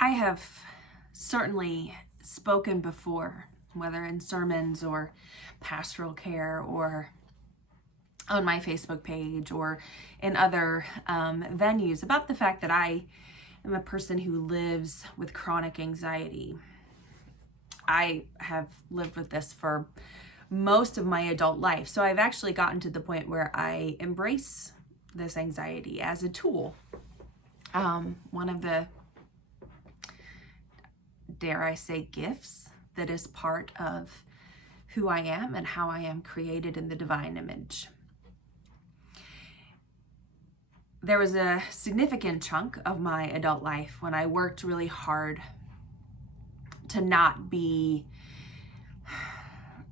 I have certainly spoken before, whether in sermons or pastoral care or on my Facebook page or in other venues, about the fact that I am a person who lives with chronic anxiety. I have lived with this for most of my adult life. So I've actually gotten to the point where I embrace this anxiety as a tool. One of the, dare I say, gifts that is part of who I am and how I am created in the divine image. There was a significant chunk of my adult life when I worked really hard to not be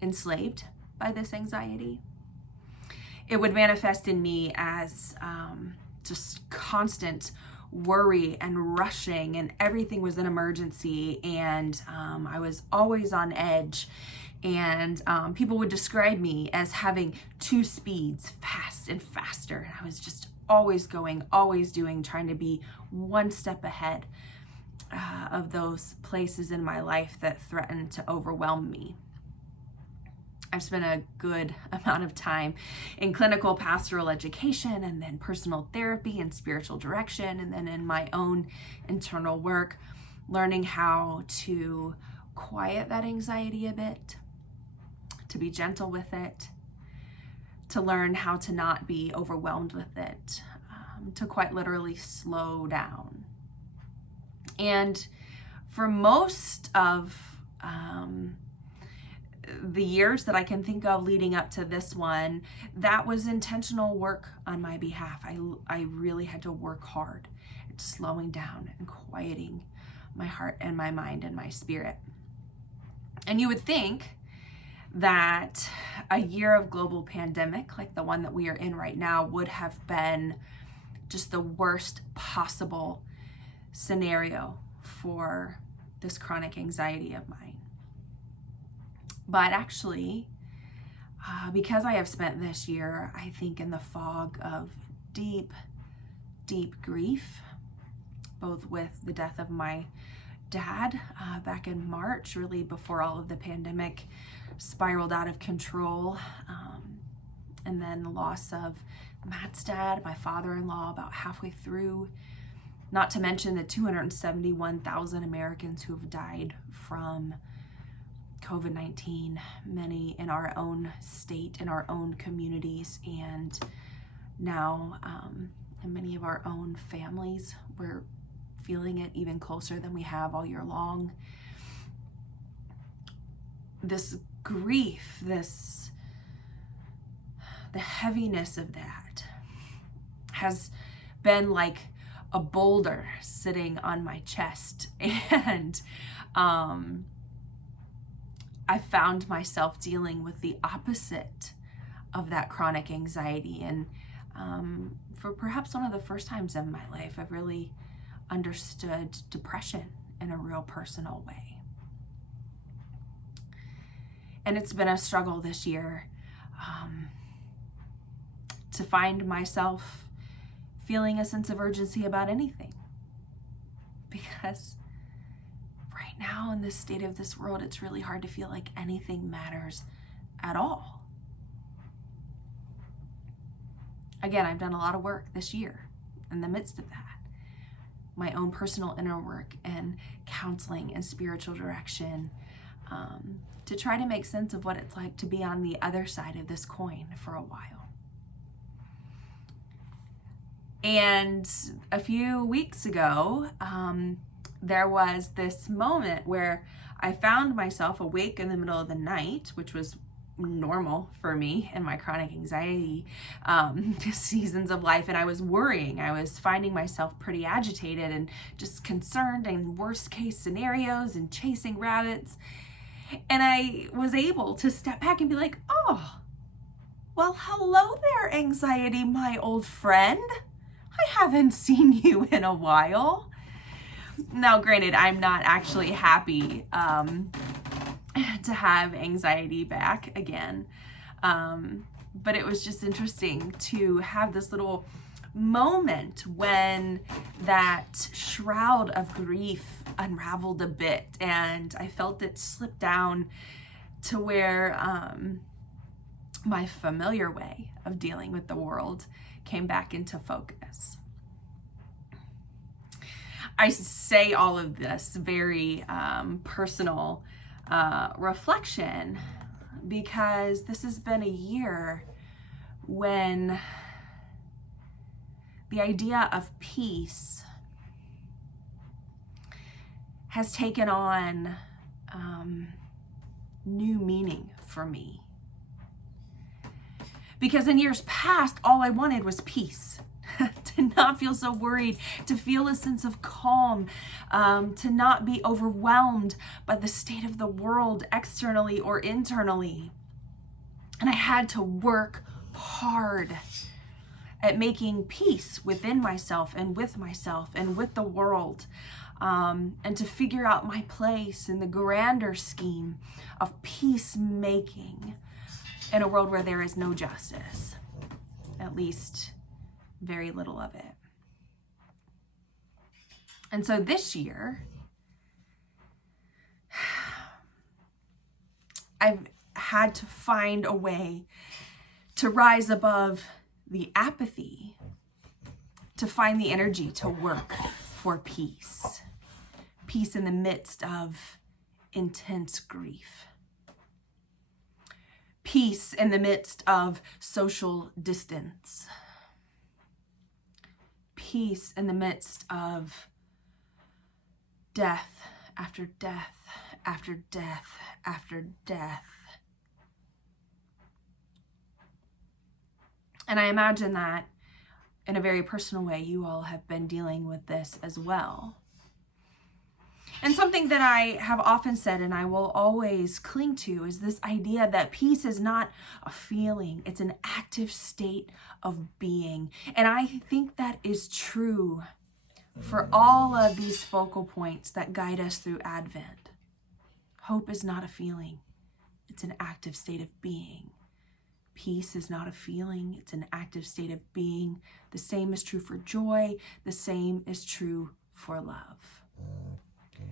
enslaved by this anxiety. It would manifest in me as just constant worry and rushing, and everything was an emergency, and I was always on edge, and people would describe me as having two speeds, fast and faster, and I was just always going, always doing, trying to be one step ahead of those places in my life that threatened to overwhelm me. I've spent a good amount of time in clinical pastoral education, and then personal therapy and spiritual direction, and then in my own internal work, learning how to quiet that anxiety a bit, to be gentle with it, to learn how to not be overwhelmed with it, to quite literally slow down. And for most of the years that I can think of leading up to this one, that was intentional work on my behalf. I really had to work hard at slowing down and quieting my heart and my mind and my spirit. And you would think that a year of global pandemic like the one that we are in right now would have been just the worst possible scenario for this chronic anxiety of mine. But actually, because I have spent this year, I think, in the fog of deep, deep grief, both with the death of my dad back in March, really before all of the pandemic spiraled out of control, and then the loss of Matt's dad, my father-in-law, about halfway through, not to mention the 271,000 Americans who have died from COVID-19, many in our own state, in our own communities, and now in many of our own families. We're feeling it even closer than we have all year long. This grief, the heaviness of that has been like a boulder sitting on my chest, and I found myself dealing with the opposite of that chronic anxiety. And for perhaps one of the first times in my life, I've really understood depression in a real personal way. And it's been a struggle this year to find myself feeling a sense of urgency about anything. Because right now in the state of this world, it's really hard to feel like anything matters at all. Again, I've done a lot of work this year in the midst of that. My own personal inner work and counseling and spiritual direction, to try to make sense of what it's like to be on the other side of this coin for a while. And a few weeks ago, there was this moment where I found myself awake in the middle of the night, which was normal for me in my chronic anxiety seasons of life, and I was worrying. I was finding myself pretty agitated and just concerned, and worst case scenarios and chasing rabbits. And I was able to step back and be like, oh, well, hello there, anxiety, my old friend. I haven't seen you in a while. Now, granted, I'm not actually happy to have anxiety back again. But it was just interesting to have this little moment when that shroud of grief unraveled a bit, and I felt it slip down to where my familiar way of dealing with the world came back into focus. I say all of this very personal reflection because this has been a year when the idea of peace has taken on new meaning for me. Because in years past, all I wanted was peace. To not feel so worried, to feel a sense of calm, to not be overwhelmed by the state of the world externally or internally. And I had to work hard at making peace within myself and with the world, and to figure out my place in the grander scheme of peacemaking in a world where there is no justice, at least very little of it. And so this year, I've had to find a way to rise above the apathy, to find the energy to work for peace. Peace in the midst of intense grief. Peace in the midst of social distance. Peace in the midst of death after death after death after death. And I imagine that in a very personal way, you all have been dealing with this as well. And something that I have often said and I will always cling to is this idea that peace is not a feeling, it's an active state of being. And I think that is true for all of these focal points that guide us through Advent. Hope is not a feeling, it's an active state of being. Peace is not a feeling, it's an active state of being. The same is true for joy, the same is true for love.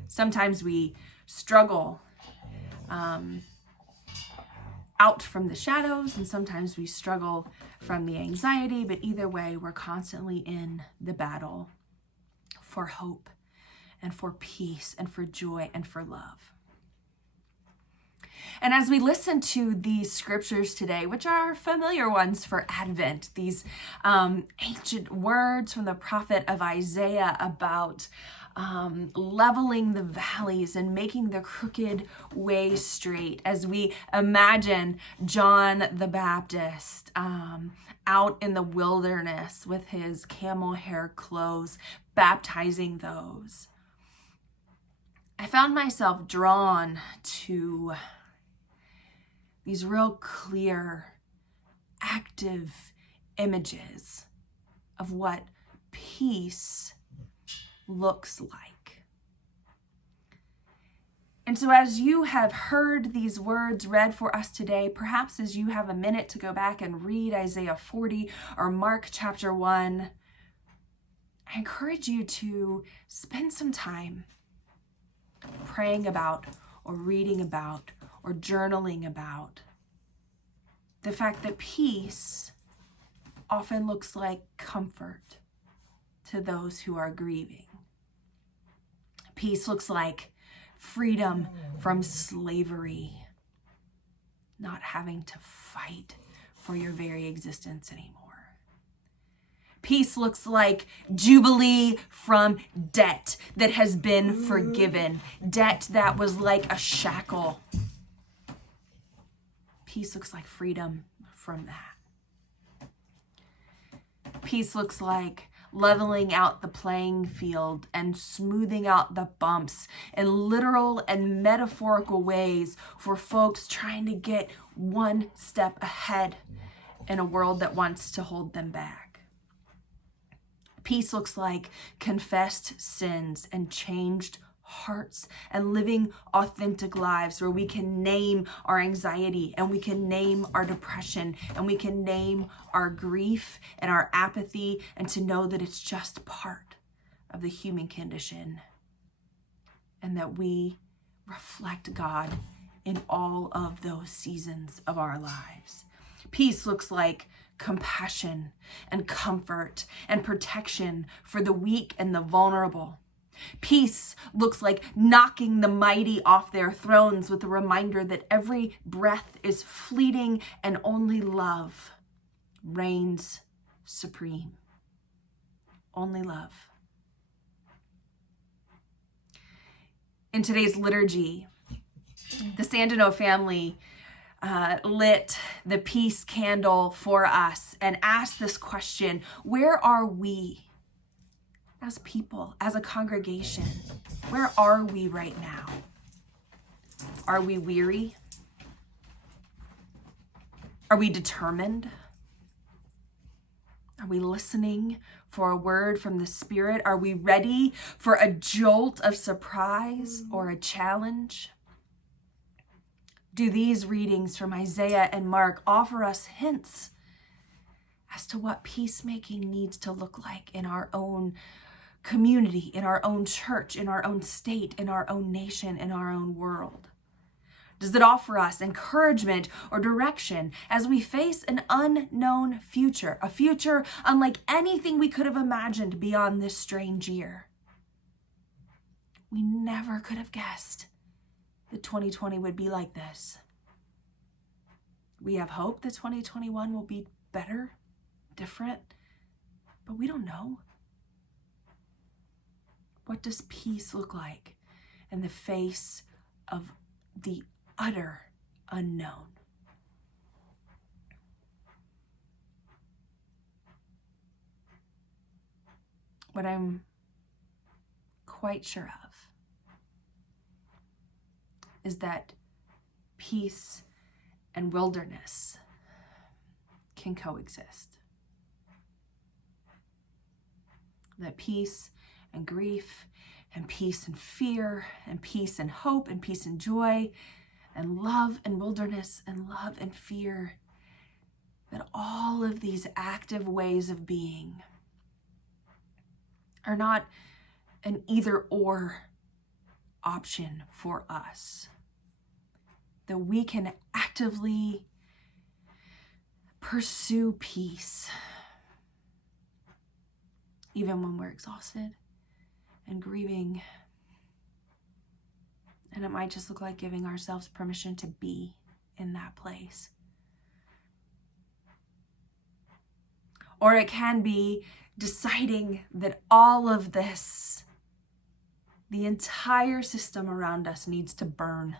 Sometimes we struggle out from the shadows, and sometimes we struggle from the anxiety, but either way, we're constantly in the battle for hope and for peace and for joy and for love. And as we listen to these scriptures today, which are familiar ones for Advent, these ancient words from the prophet of Isaiah about leveling the valleys and making the crooked way straight, as we imagine John the Baptist out in the wilderness with his camel hair clothes, baptizing those, I found myself drawn to these real clear, active images of what peace looks like. And so as you have heard these words read for us today, perhaps as you have a minute to go back and read Isaiah 40 or Mark chapter 1, I encourage you to spend some time praying about or reading about or journaling about the fact that peace often looks like comfort to those who are grieving. Peace looks like freedom from slavery, not having to fight for your very existence anymore. Peace looks like jubilee from debt that has been forgiven, debt that was like a shackle. Peace looks like freedom from that. Peace looks like leveling out the playing field and smoothing out the bumps in literal and metaphorical ways for folks trying to get one step ahead in a world that wants to hold them back. Peace looks like confessed sins and changed hearts and living authentic lives where we can name our anxiety and we can name our depression and we can name our grief and our apathy, and to know that it's just part of the human condition. and that we reflect God in all of those seasons of our lives. Peace looks like compassion and comfort and protection for the weak and the vulnerable. Peace looks like knocking the mighty off their thrones with a reminder that every breath is fleeting and only love reigns supreme. Only love. In today's liturgy, the Sandino family lit the peace candle for us and asked this question: where are we as people, as a congregation? Where are we right now? Are we weary? Are we determined? Are we listening for a word from the Spirit? Are we ready for a jolt of surprise or a challenge? Do these readings from Isaiah and Mark offer us hints as to what peacemaking needs to look like in our own community, in our own church, in our own state, in our own nation, in our own world? Does it offer us encouragement or direction as we face an unknown future, a future unlike anything we could have imagined beyond this strange year? We never could have guessed that 2020 would be like this. We have hope that 2021 will be better, different, but we don't know. What does peace look like in the face of the utter unknown? What I'm quite sure of is that peace and wilderness can coexist. That peace and grief, and peace and fear, and peace and hope, and peace and joy, and love and wilderness, and love and fear, that all of these active ways of being are not an either-or option for us. That we can actively pursue peace even when we're exhausted and grieving. And it might just look like giving ourselves permission to be in that place. Or it can be deciding that all of this, the entire system around us, needs to burn.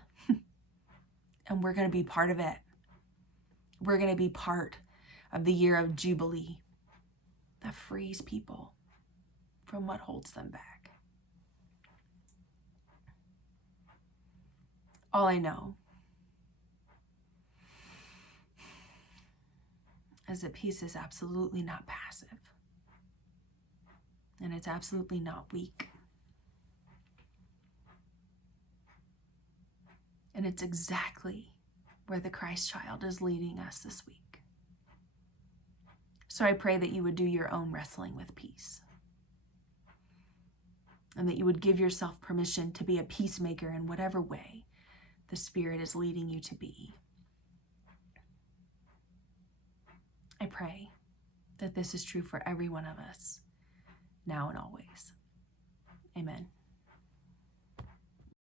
And we're going to be part of it. We're going to be part of the year of Jubilee that frees people from what holds them back. All I know is that peace is absolutely not passive. And it's absolutely not weak. And it's exactly where the Christ child is leading us this week. So I pray that you would do your own wrestling with peace. And that you would give yourself permission to be a peacemaker in whatever way the Spirit is leading you to be. I pray that this is true for every one of us, now and always. Amen.